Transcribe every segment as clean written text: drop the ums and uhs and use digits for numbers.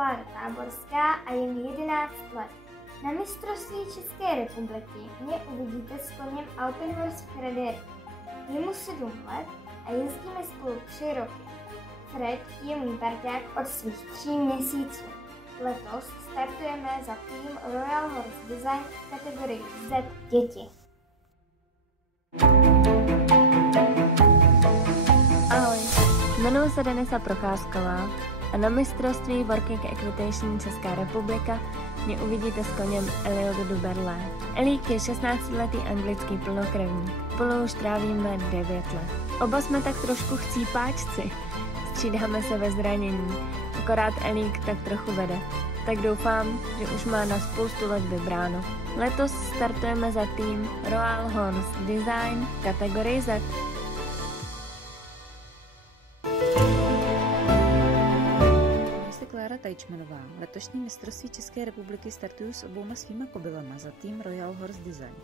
Klára Táborská a je mi 11 let. Na mistrovství České republiky mě uvidíte s koněm Alpenhorst Frederik. Je mu 7 let a jezdíme spolu 3 roky. Fred je můj parťák od svých 3 měsíců. Letos startujeme za tým Royal Horse Design v kategorii Z děti. Ahoj, jmenuji se Denisa Procházková a na mistrovství Working Equitation Česká republika mě uvidíte s koněm Eliot du Berlé. Elík je 16letý anglický plnokrevník. Spolu už trávíme 9 let. Oba jsme tak trošku chcípáčci. Střídáme se ve zranění, akorát Elík tak trochu vede. Tak doufám, že už má na spoustu let vybráno. Letos startujeme za tým Royal Horse Design v kategorii Z. Klára Tajčmanová. Letošní mistrovství České republiky startují s obouma svýma kobylama za tým Royal Horse Design.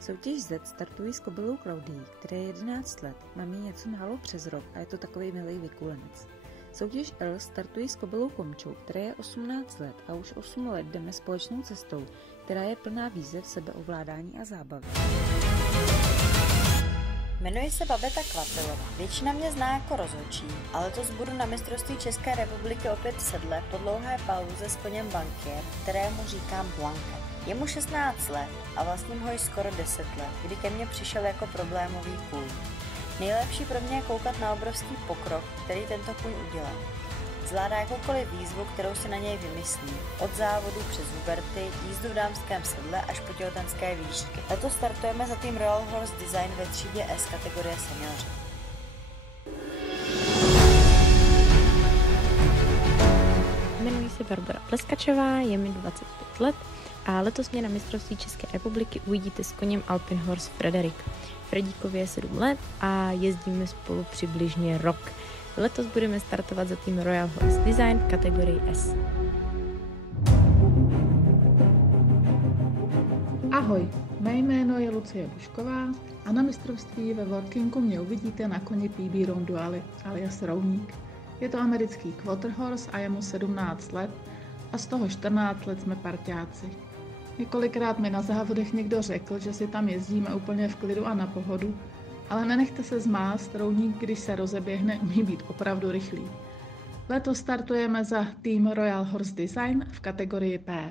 Soutěž Z startují s kobylou Klaudií, které je 11 let, mám jí něco málo přes rok a je to takový milý vykulenec. Soutěž L startují s kobylou Komčou, které je 18 let a už 8 let jdeme společnou cestou, která je plná výzev, sebeovládání a zábavy. Jmenuji se Babeta Kvatilová. Většina mě zná jako rozhodčí, ale letos budu na mistrovství České republiky opět v sedle po dlouhé pauze s koněm Bankier, kterému říkám Blanka. Je mu 16 let a vlastním ho již skoro 10 let, kdy ke mně přišel jako problémový kůň. Nejlepší pro mě je koukat na obrovský pokrok, který tento kůň udělal. Zvládá jakoukoliv výzvu, kterou si na něj vymyslí. Od závodu přes Huberty, jízdu v dámském sedle až po těhotenské výšky. Letos startujeme za tým Royal Horse Design ve třídě S kategorie senioři. Jmenuji se Barbara Pleskačová, je mi 25 let a letos mě na mistrovství České republiky uvidíte s koněm Alpenhorst Frederik. Fredíkovi je 7 let a jezdíme spolu přibližně rok. Letos budeme startovat za tým Royal Horse Design v kategorii S. Ahoj, mé jméno je Lucie Bušková a na mistrovství ve Workingu mě uvidíte na koni PB Ronduali alias Rouník. Je to americký quarter horse a je mu 17 let a z toho 14 let jsme parťáci. Několikrát mi na závodech někdo řekl, že si tam jezdíme úplně v klidu a na pohodu, ale nenechte se zmást, Rouník, když se rozeběhne, umí být opravdu rychlý. Letos startujeme za tým Royal Horse Design v kategorii P.